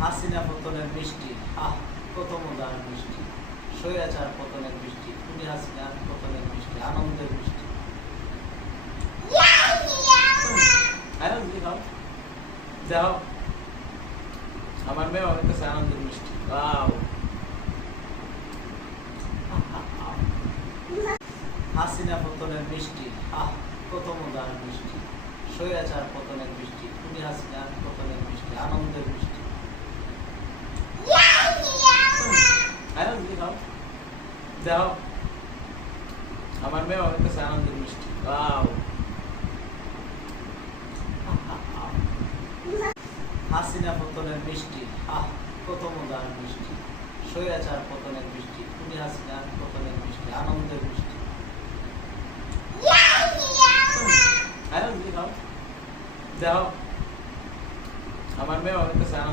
হাসিনা পতনের মিষ্টি, আহ কত মজার মিষ্টি। স্বৈরাচার পতনের মিষ্টি, খুনি হাসিনা পতনের মিষ্টি, আনন্দের মিষ্টি। যাও, আমার মেয়ে অনেক কাছে আনন্দের মিষ্টি। ওয়াও, হাসিনা পতনের মিষ্টি, আহ কত মজার মিষ্টি। স্বৈরাচার পতনের মিষ্টি, খুনি হাসিনা পতনের মিষ্টি, আনন্দের মিষ্টি। যাও, আমার মেয়ে অনেক কাছে আনন্দের মিষ্টি। ওয়াও, হাসিনা পতনের মিষ্টি, আহ কত মজার মিষ্টি। স্বৈরাচার পতনের মিষ্টি, খুনি হাসিনা পতনের মিষ্টি, আনন্দের মিষ্টি। যাও, আমার মেয়ে অনেক কাছে